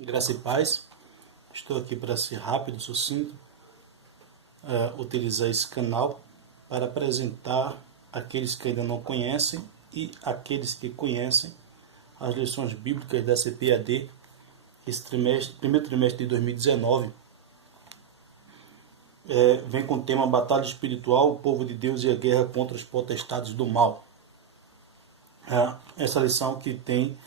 Graça e paz. Estou aqui para ser rápido, sucinto, utilizar esse canal para apresentar aqueles que ainda não conhecem e aqueles que conhecem as lições bíblicas da CPAD, esse primeiro trimestre de 2019. Vem com o tema Batalha Espiritual, o povo de Deus e a guerra contra os potestades do mal. Essa lição que tem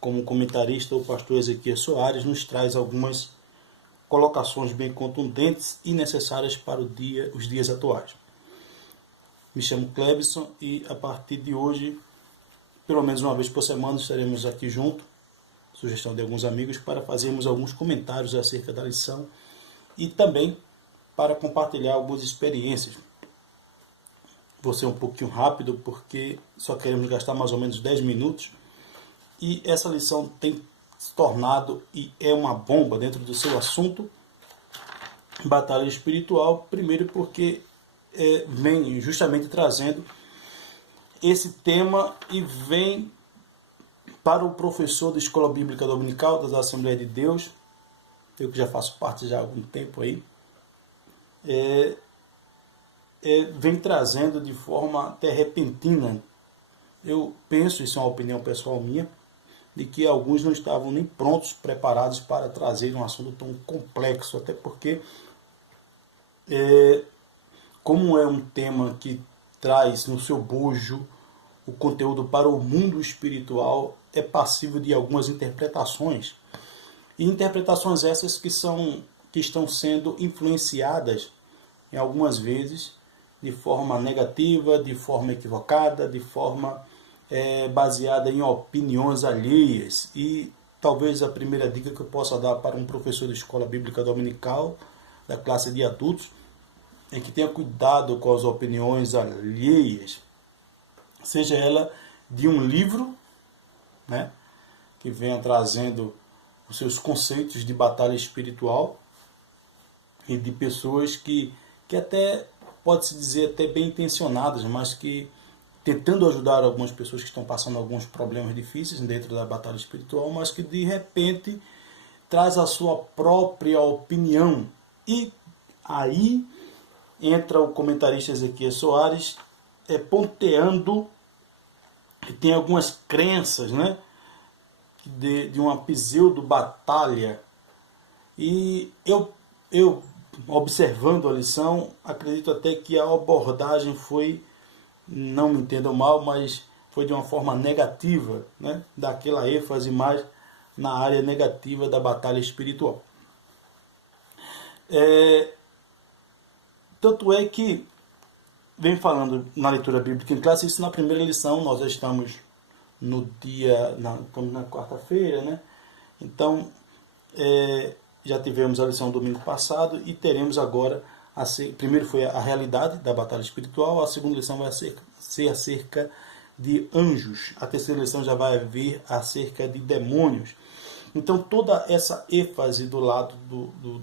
como comentarista o pastor Ezequiel Soares nos traz algumas colocações bem contundentes e necessárias para os dias atuais. Me chamo Clebson e a partir de hoje, pelo menos uma vez por semana, estaremos aqui juntos, sugestão de alguns amigos, para fazermos alguns comentários acerca da lição e também para compartilhar algumas experiências. Vou ser um pouquinho rápido porque só queremos gastar mais ou menos 10 minutos. E essa lição tem se tornado e é uma bomba dentro do seu assunto, batalha espiritual, primeiro porque vem justamente trazendo esse tema e vem para o professor da Escola Bíblica Dominical das Assembleias de Deus, eu que já faço parte já há algum tempo aí, vem trazendo de forma até repentina. Eu penso, isso é uma opinião pessoal minha, de que alguns não estavam nem prontos, preparados para trazer um assunto tão complexo, até porque, como é um tema que traz no seu bojo o conteúdo para o mundo espiritual, é passível de algumas interpretações. E interpretações essas que estão sendo influenciadas, em algumas vezes, de forma negativa, de forma equivocada, de forma baseada em opiniões alheias. E talvez a primeira dica que eu possa dar para um professor de escola bíblica dominical, da classe de adultos, é que tenha cuidado com as opiniões alheias, seja ela de um livro, né, que venha trazendo os seus conceitos de batalha espiritual, e de pessoas que até, pode-se dizer, até bem intencionadas, mas que tentando ajudar algumas pessoas que estão passando alguns problemas difíceis dentro da batalha espiritual, mas que de repente traz a sua própria opinião. E aí entra o comentarista Ezequiel Soares ponteando que tem algumas crenças, né, de uma pseudo-batalha. E eu, observando a lição, acredito até que a abordagem foi, não me entendam mal, mas foi de uma forma negativa, né? Daquela ênfase mais na área negativa da batalha espiritual. Tanto é que vem falando na leitura bíblica em classe, isso na primeira lição, nós já estamos estamos na quarta-feira, né? Então, já tivemos a lição domingo passado e teremos agora, primeiro foi a realidade da batalha espiritual, a segunda lição vai ser acerca de anjos, a terceira lição já vai vir acerca de demônios. Então toda essa ênfase do lado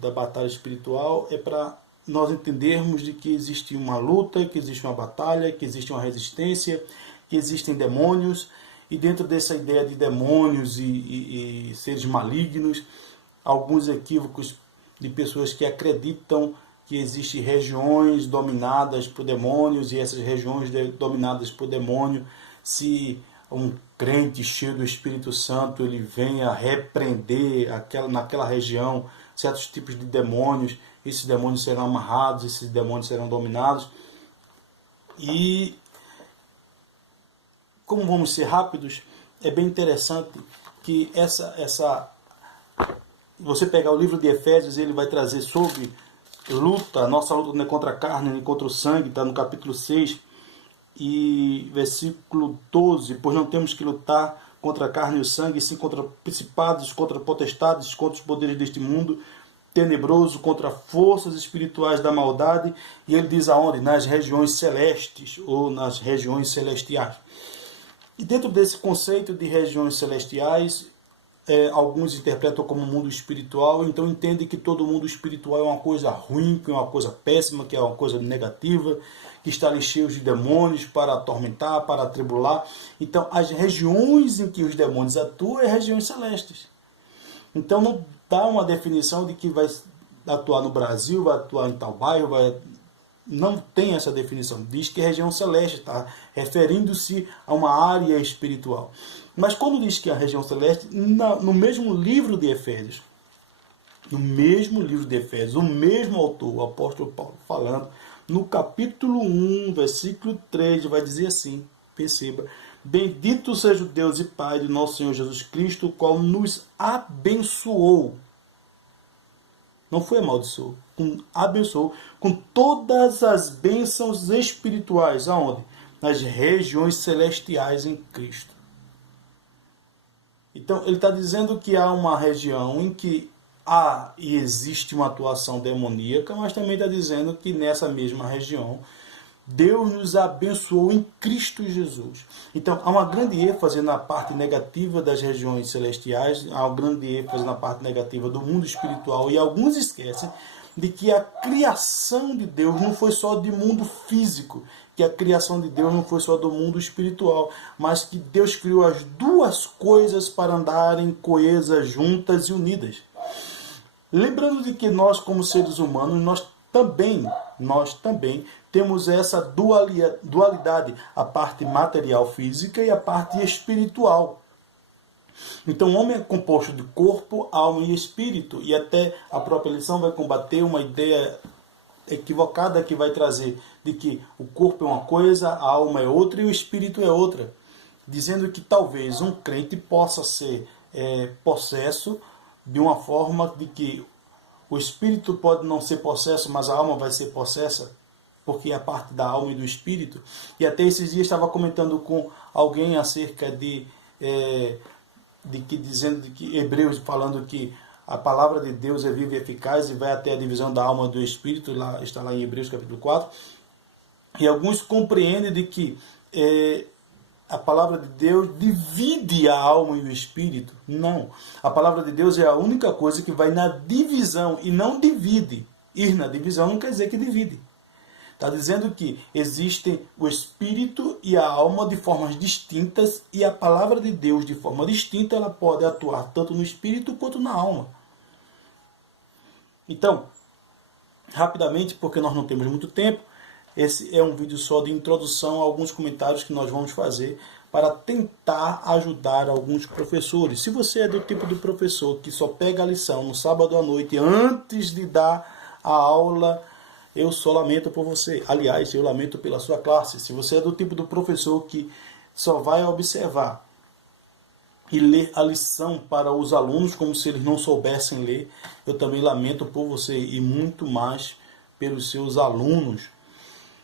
da batalha espiritual é para nós entendermos de que existe uma luta, que existe uma batalha, que existe uma resistência, que existem demônios, e dentro dessa ideia de demônios e seres malignos, alguns equívocos de pessoas que acreditam que existem regiões dominadas por demônios, e essas regiões dominadas por demônio, se um crente cheio do Espírito Santo ele venha repreender naquela região certos tipos de demônios, esses demônios serão amarrados, esses demônios serão dominados. E como vamos ser rápidos, é bem interessante que você pegar o livro de Efésios, ele vai trazer sobre luta, nossa luta não é contra a carne, nem contra o sangue, está no capítulo 6 e versículo 12, pois não temos que lutar contra a carne e o sangue, sim contra principados, contra potestades, contra os poderes deste mundo tenebroso, contra forças espirituais da maldade. E ele diz aonde? Nas regiões celestes ou nas regiões celestiais. E dentro desse conceito de regiões celestiais, alguns interpretam como mundo espiritual, então entendem que todo mundo espiritual é uma coisa ruim, que é uma coisa péssima, que é uma coisa negativa, que está ali cheio de demônios para atormentar, para atribular. Então as regiões em que os demônios atuam são regiões celestes. Então não dá uma definição de que vai atuar no Brasil, vai atuar em tal bairro, não tem essa definição. Diz que é região celeste, está referindo-se a uma área espiritual. Mas quando diz que é a região celeste, no mesmo livro de Efésios, o mesmo autor, o apóstolo Paulo, falando, no capítulo 1, versículo 3, vai dizer assim, perceba: bendito seja o Deus e Pai de nosso Senhor Jesus Cristo, o qual nos abençoou. Não foi amaldiçoou, abençoou com todas as bênçãos espirituais. Aonde? Nas regiões celestiais em Cristo. Então, ele está dizendo que há uma região em que há e existe uma atuação demoníaca, mas também está dizendo que nessa mesma região Deus nos abençoou em Cristo Jesus. Então, há uma grande ênfase na parte negativa das regiões celestiais, há uma grande ênfase na parte negativa do mundo espiritual, e alguns esquecem de que a criação de Deus não foi só de mundo físico, que a criação de Deus não foi só do mundo espiritual, mas que Deus criou as duas coisas para andarem coesas, juntas e unidas. Lembrando de que nós, como seres humanos, nós também temos essa dualidade, a parte material física e a parte espiritual. Então o homem é composto de corpo, alma e espírito, e até a própria lição vai combater uma ideia equivocada que vai trazer de que o corpo é uma coisa, a alma é outra e o espírito é outra, dizendo que talvez um crente possa ser possesso de uma forma de que o espírito pode não ser possesso, mas a alma vai ser possessa, porque é a parte da alma e do espírito. E até esses dias estava comentando com alguém acerca dizendo que Hebreus, falando que a palavra de Deus é viva e eficaz e vai até a divisão da alma e do espírito, está lá em Hebreus capítulo 4. E alguns compreendem de que a palavra de Deus divide a alma e o espírito. Não. A palavra de Deus é a única coisa que vai na divisão e não divide. Ir na divisão não quer dizer que divide. Está dizendo que existem o espírito e a alma de formas distintas, e a palavra de Deus, de forma distinta, ela pode atuar tanto no espírito quanto na alma. Então, rapidamente, porque nós não temos muito tempo, esse é um vídeo só de introdução a alguns comentários que nós vamos fazer para tentar ajudar alguns professores. Se você é do tipo de professor que só pega a lição no sábado à noite antes de dar a aula, eu só lamento por você. Aliás, eu lamento pela sua classe. Se você é do tipo do professor que só vai observar e ler a lição para os alunos como se eles não soubessem ler, eu também lamento por você e muito mais pelos seus alunos.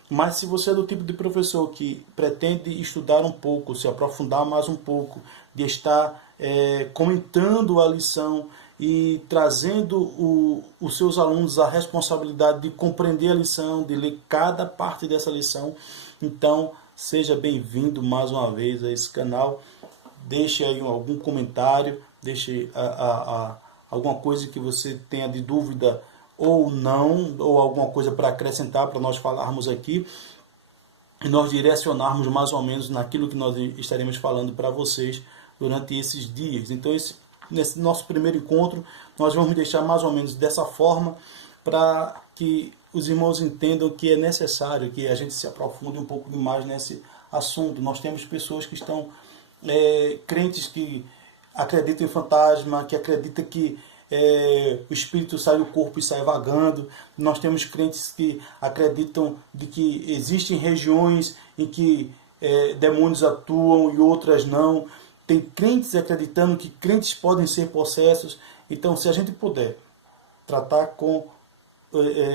Mas se você é do tipo de professor que pretende estudar um pouco, se aprofundar mais um pouco, de estar comentando a lição e trazendo os seus alunos a responsabilidade de compreender a lição, de ler cada parte dessa lição, então seja bem-vindo mais uma vez a esse canal. Deixe aí algum comentário, deixe alguma coisa que você tenha de dúvida ou não, ou alguma coisa para acrescentar, para nós falarmos aqui e nós direcionarmos mais ou menos naquilo que nós estaremos falando para vocês durante esses dias. Então, nesse nosso primeiro encontro, nós vamos deixar mais ou menos dessa forma, para que os irmãos entendam que é necessário que a gente se aprofunde um pouco mais nesse assunto. Nós temos pessoas que estão crentes que acreditam em fantasma, que acreditam que o espírito sai do corpo e sai vagando. Nós temos crentes que acreditam de que existem regiões em que demônios atuam e outras não. Tem crentes acreditando que crentes podem ser possessos. Então, se a gente puder tratar com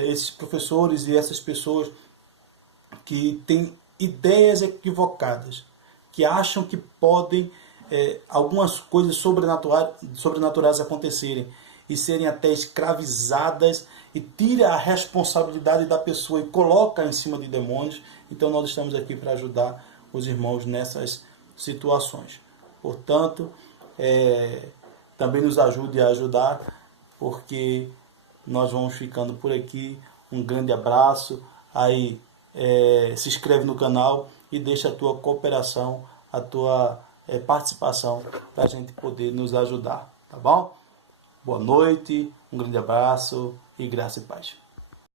esses professores e essas pessoas que têm ideias equivocadas, que acham que podem algumas coisas sobrenaturais acontecerem e serem até escravizadas, e tira a responsabilidade da pessoa e coloca em cima de demônios. Então nós estamos aqui para ajudar os irmãos nessas situações. Portanto, também nos ajude a ajudar, porque nós vamos ficando por aqui. Um grande abraço. Aí se inscreve no canal e deixa a tua cooperação, a tua participação, para a gente poder nos ajudar, tá bom? Boa noite, um grande abraço e graça e paz.